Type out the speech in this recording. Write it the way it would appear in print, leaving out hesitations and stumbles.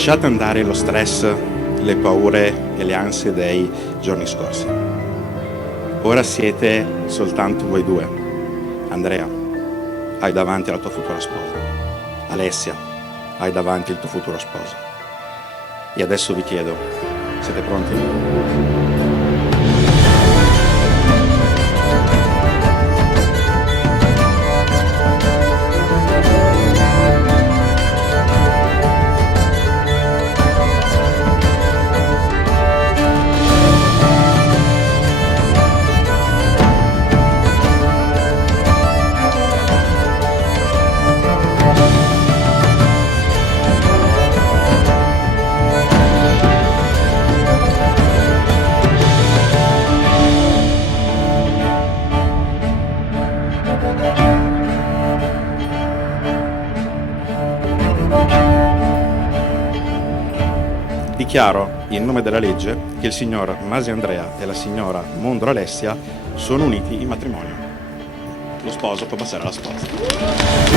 Lasciate andare lo stress, le paure e le ansie dei giorni scorsi. Ora siete soltanto voi due. Andrea, hai davanti la tua futura sposa. Alessia, hai davanti il tuo futuro sposo. E adesso vi chiedo, siete pronti? Dichiaro, in nome della legge, che il signor Masi Andrea e la signora Mondro Alessia sono uniti in matrimonio. Lo sposo può passare alla sposa.